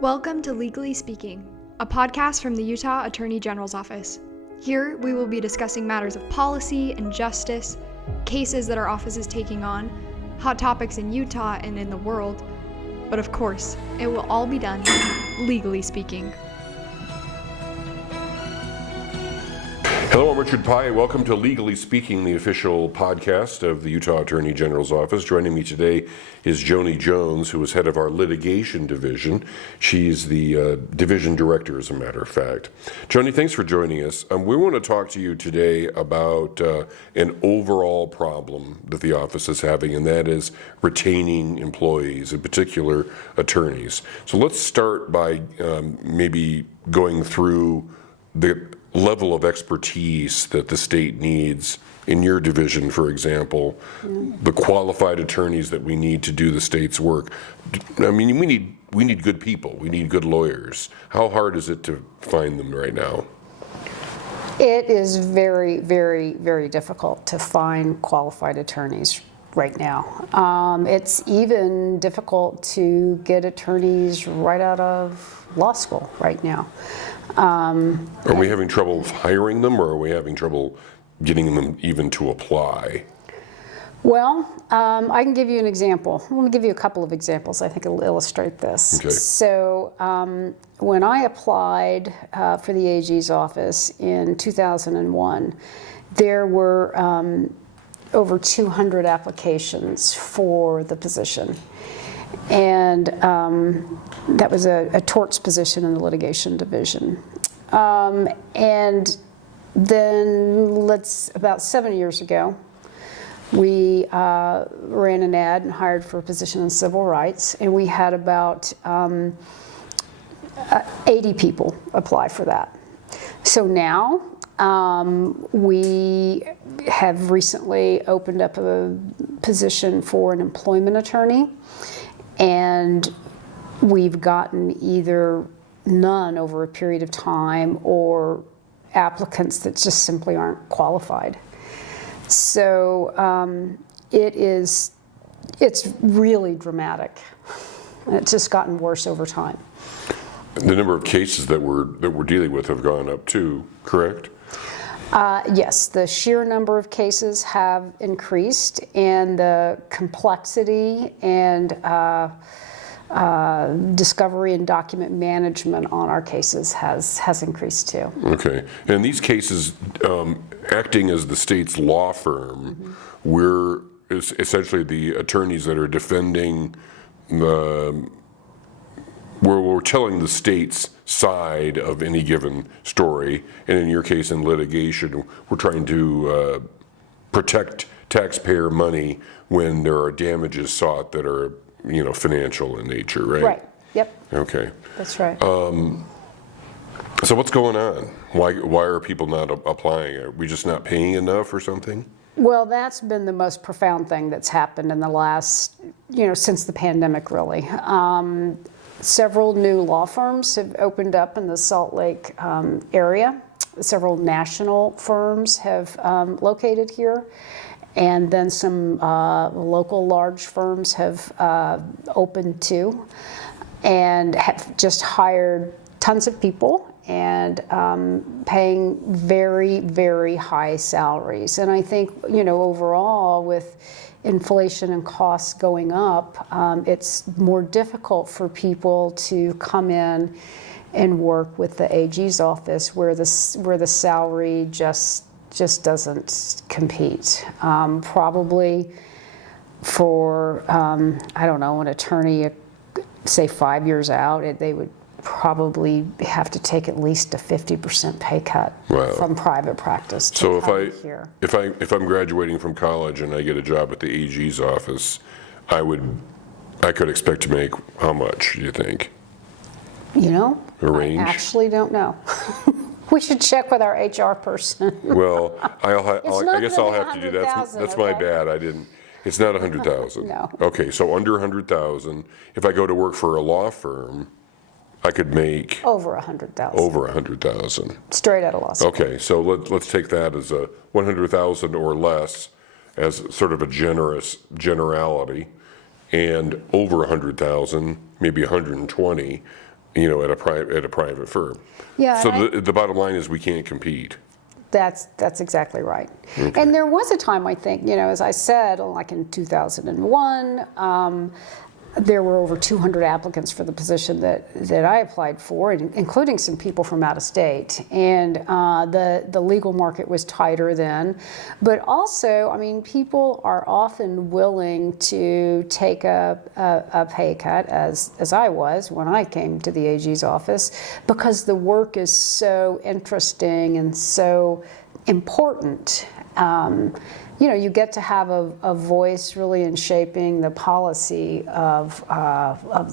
Welcome to Legally Speaking, a podcast from the Utah Attorney General's Office. Here, we will be discussing matters of policy and justice, cases that our office is taking on, hot topics in Utah and in the world, but of course, it will all be done legally speaking. Hello, I'm Richard Pye. Welcome to Legally Speaking, the official podcast of the Utah Attorney General's Office. Joining me today is Joni Jones, who is head of our Litigation Division. She's the division director, as a matter of fact. Joni, thanks for joining us. We want to talk to you today about an overall problem that the office is having, and that is retaining employees, in particular attorneys. So let's start by maybe going through the level of expertise that the state needs in your division, for example, the qualified attorneys that we need to do the state's work. I mean, we need good people. We need good lawyers. How hard is it to find them right now? It is very, very, very difficult to find qualified attorneys right now. It's even difficult to get attorneys right out of law school right now. Are we having trouble hiring them, or are we having trouble getting them even to apply? Well, I can give you an example. Let me give you a couple of examples. I think it'll illustrate this. Okay. So when I applied for the AG's office in 2001, there were over 200 applications for the position. And that was a torts position in the Litigation Division. And then about 7 years ago, we ran an ad and hired for a position in civil rights, and we had about 80 people apply for that. So now we have recently opened up a position for an employment attorney, and we've gotten either none over a period of time or applicants that just simply aren't qualified. So it's really dramatic. It's just gotten worse over time. The number of cases that we're dealing with have gone up too, correct? Yes, the sheer number of cases have increased, and the complexity and discovery and document management on our cases has increased too. Okay, and these cases, acting as the state's law firm, we're essentially the attorneys that are defending we're telling the state's side of any given story, and in your case in litigation, we're trying to protect taxpayer money when there are damages sought that are, financial in nature, right? Right, yep. Okay. That's right. So what's going on? Why are people not applying? Are we just not paying enough or something? Well, that's been the most profound thing that's happened in the last, since the pandemic, really. Several new law firms have opened up in the Salt Lake area. Several national firms have located here. And then some local large firms have opened too, and have just hired tons of people and paying very, very high salaries. And I think, overall, with inflation and costs going up, it's more difficult for people to come in and work with the AG's office where the salary just doesn't compete. Probably for, I don't know, an attorney, say 5 years out, they would probably have to take at least a 50% pay cut from private practice to come here. If I'm graduating from college and I get a job at the AG's office, I could expect to make how much, do you think? A range? I actually don't know. We should check with our HR person. Well, I guess I'll have to do that. That's my bad. It's not 100,000. No. Okay, so under 100,000. If I go to work for a law firm, I could make over 100,000. Over 100,000. Straight out of law school. Okay, so let's take that as a 100,000 or less as sort of a generality, and over 100,000, maybe 120. at a private firm. Yeah, So and the bottom line is we can't compete. That's exactly right. Okay. And there was a time, I think, as I said, like in 2001, there were over 200 applicants for the position that I applied for, including some people from out of state. And the legal market was tighter then. But also, people are often willing to take a pay cut, as I was when I came to the AG's office, because the work is so interesting and so important. You get to have a voice really in shaping the policy of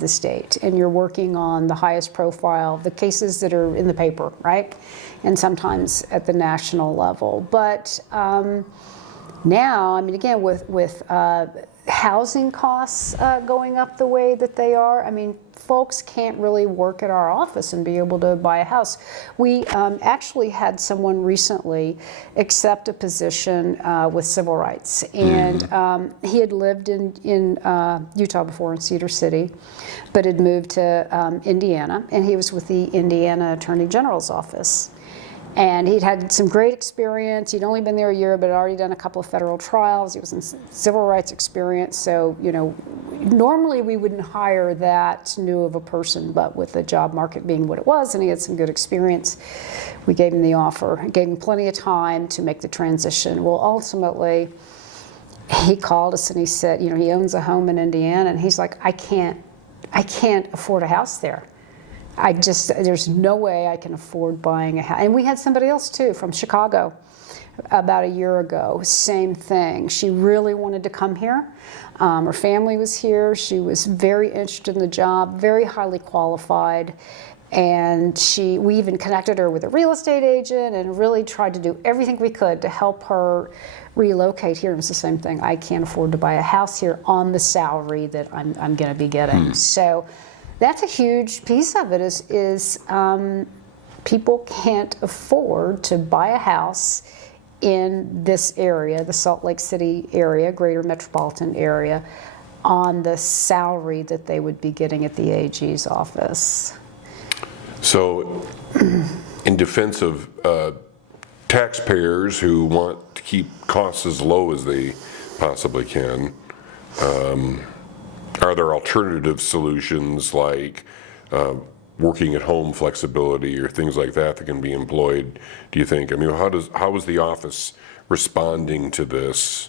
the state, and you're working on the highest profile, the cases that are in the paper, right? And sometimes at the national level. But now, again, with housing costs going up the way that they are, folks can't really work at our office and be able to buy a house. We actually had someone recently accept a position with civil rights, and he had lived in Utah before, in Cedar City, but had moved to Indiana, and he was with the Indiana Attorney General's office. And he'd had some great experience. He'd only been there a year, but had already done a couple of federal trials. He was in civil rights experience. So, normally we wouldn't hire that new of a person, but with the job market being what it was, and he had some good experience, we gave him the offer, gave him plenty of time to make the transition. Well, ultimately, he called us and he said, he owns a home in Indiana, and he's like, I can't afford a house there. There's no way I can afford buying a house. And we had somebody else too from Chicago about a year ago, same thing. She really wanted to come here. Her family was here. She was very interested in the job, very highly qualified. And we even connected her with a real estate agent and really tried to do everything we could to help her relocate here. It was the same thing. I can't afford to buy a house here on the salary that I'm going to be getting. So that's a huge piece of it is people can't afford to buy a house in this area, the Salt Lake City area, greater metropolitan area, on the salary that they would be getting at the AG's office. So in defense of taxpayers who want to keep costs as low as they possibly can, are there alternative solutions like working at home flexibility or things like that can be employed, do you think? How is the office responding to this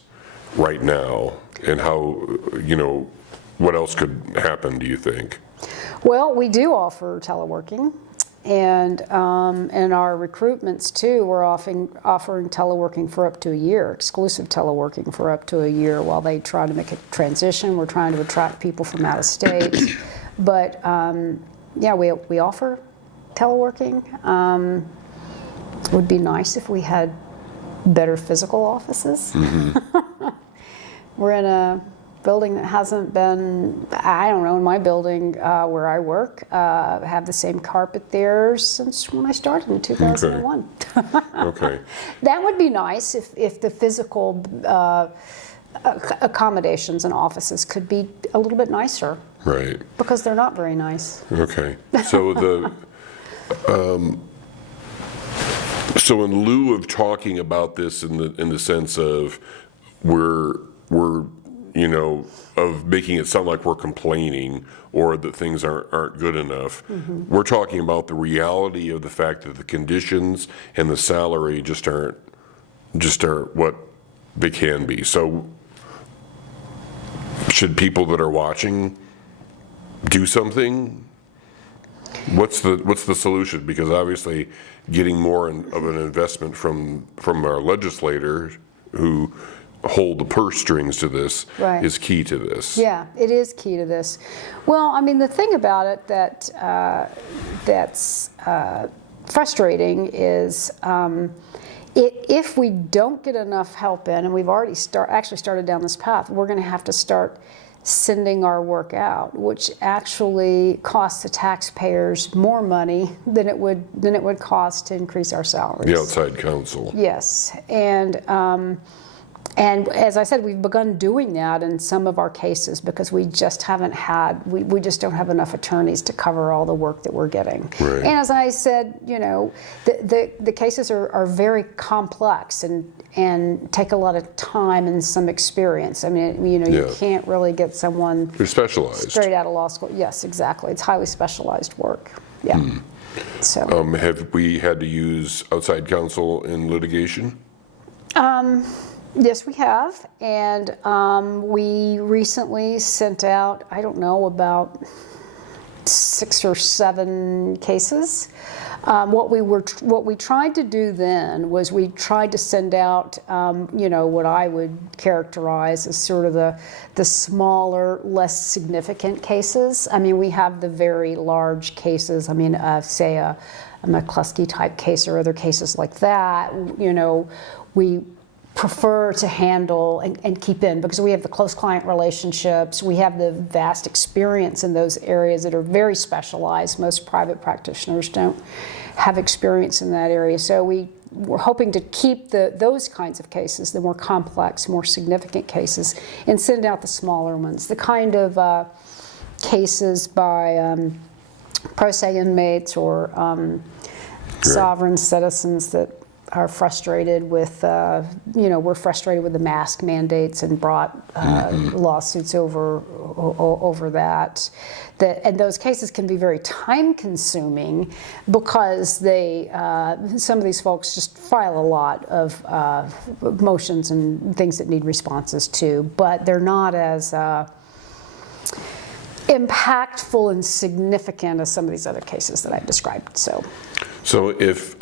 right now, and what else could happen, do you think? Well, we do offer teleworking, and in our recruitments too, we're offering teleworking for up to a year, exclusive teleworking for up to a year while they try to make a transition. We're trying to attract people from out of state. But we offer teleworking. It would be nice if we had better physical offices. Mm-hmm. We're in a building that hasn't been, in my building where I work, have the same carpet there since when I started in 2001. Okay. That would be nice if the physical accommodations and offices could be a little bit nicer. Right. Because they're not very nice. Okay. So so in lieu of talking about this in the sense of we're of making it sound like we're complaining or that things aren't good enough, we're talking about the reality of the fact that the conditions and the salary just aren't what they can be. So should people that are watching do something? What's the solution? Because obviously getting more of an investment from our legislators who hold the purse strings to this is key to this. Yeah, it is key to this. Well, the thing about it that's frustrating is if we don't get enough help in, and we've already started down this path, we're going to have to start sending our work out, which actually costs the taxpayers more money than it would cost to increase our salaries. The outside counsel. Yes, and And as I said, we've begun doing that in some of our cases because we just haven't had, we just don't have enough attorneys to cover all the work that we're getting. Right. And as I said, the cases are very complex and take a lot of time and some experience. I mean, you can't really get someone They're specialized. straight out of law school. Yes, exactly. It's highly specialized work. Yeah. So. Have we had to use outside counsel in litigation? Yes, we have, and we recently sent out, I don't know, about 6 or 7 cases. What we tried to do then was we tried to send out, what I would characterize as sort of the smaller, less significant cases. I mean, we have the very large cases. I mean, say a McCluskey type case or other cases like that. We prefer to handle and keep in because we have the close client relationships, we have the vast experience in those areas that are very specialized. Most private practitioners don't have experience in that area. So we're hoping to keep those kinds of cases, the more complex, more significant cases, and send out the smaller ones. The kind of cases by pro se inmates or sovereign citizens that are frustrated with, we're frustrated with the mask mandates and brought lawsuits over that. And those cases can be very time-consuming because some of these folks just file a lot of motions and things that need responses to, but they're not as impactful and significant as some of these other cases that I've described. So if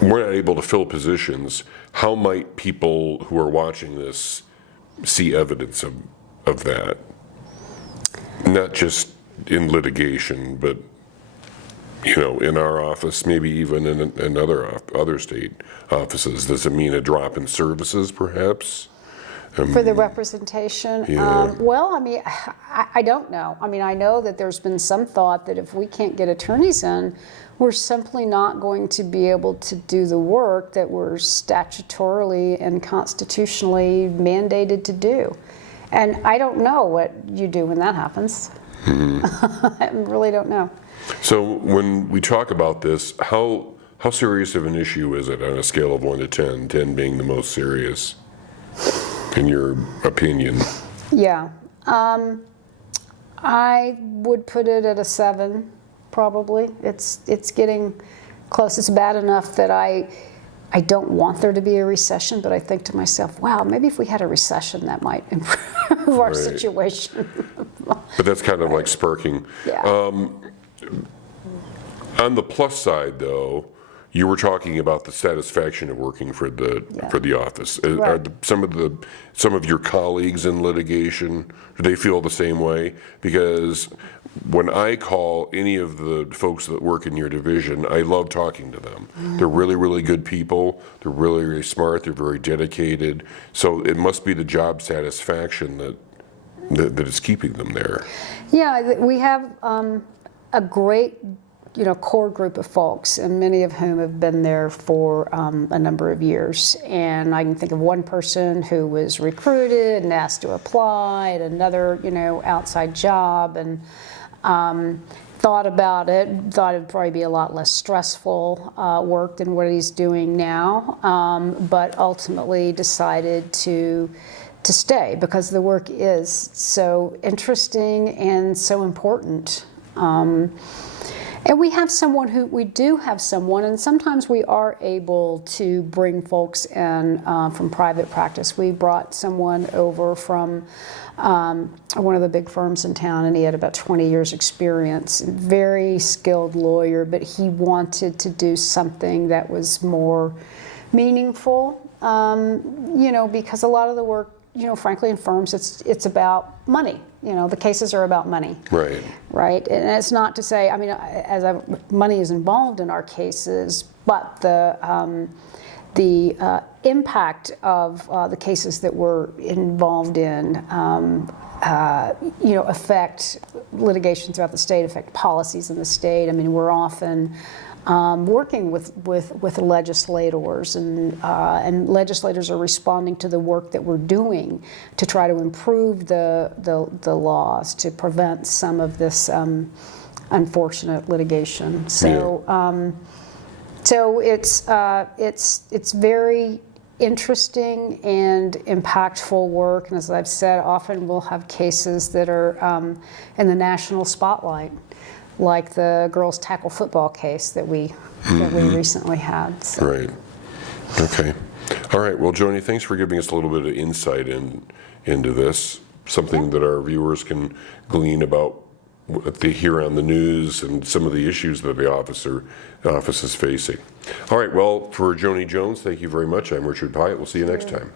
we're not able to fill positions, how might people who are watching this see evidence of that? Not just in litigation, but in our office, maybe even in other state offices. Does it mean a drop in services, perhaps? For the representation? Yeah. Well, I mean, I don't know. I mean, I know that there's been some thought that if we can't get attorneys in, we're simply not going to be able to do the work that we're statutorily and constitutionally mandated to do. And I don't know what you do when that happens. I really don't know. So when we talk about this, how serious of an issue is it on a scale of 1 to 10, 10 being the most serious, in your opinion? Yeah. I would put it at a 7. Probably. It's getting close. It's bad enough that I don't want there to be a recession, but I think to myself, wow, maybe if we had a recession that might improve our situation. But that's kind of like sparking. Yeah. On the plus side, though, you were talking about the satisfaction of working for the office. Right. Are some of your colleagues in litigation, do they feel the same way? Because when I call any of the folks that work in your division, I love talking to them. They're really, really good people. They're really, really smart. They're very dedicated. So it must be the job satisfaction that is keeping them there. Yeah, we have a great core group of folks, and many of whom have been there for a number of years. And I can think of one person who was recruited and asked to apply at another, outside job, and thought about it, thought it'd probably be a lot less stressful work than what he's doing now, but ultimately decided to stay because the work is so interesting and so important. And we do have someone, and sometimes we are able to bring folks in from private practice. We brought someone over from one of the big firms in town, and he had about 20 years experience, very skilled lawyer, but he wanted to do something that was more meaningful, because a lot of the work, frankly, in firms, it's about money. The cases are about money. Right. Right. And it's not to say, money is involved in our cases, but the impact of the cases that we're involved in, affect litigation throughout the state, affect policies in the state. We're often working with legislators, and legislators are responding to the work that we're doing to try to improve the laws to prevent some of this unfortunate litigation. So, so it's very interesting and impactful work, and as I've said, often we'll have cases that are in the national spotlight, like the girls tackle football case that we recently had. So. Right. Okay. All right. Well, Joni, thanks for giving us a little bit of insight into this, something that our viewers can glean about what they hear on the news and some of the issues that the office is facing. All right. Well, for Joni Jones, thank you very much. I'm Richard Pyatt. We'll see you next time.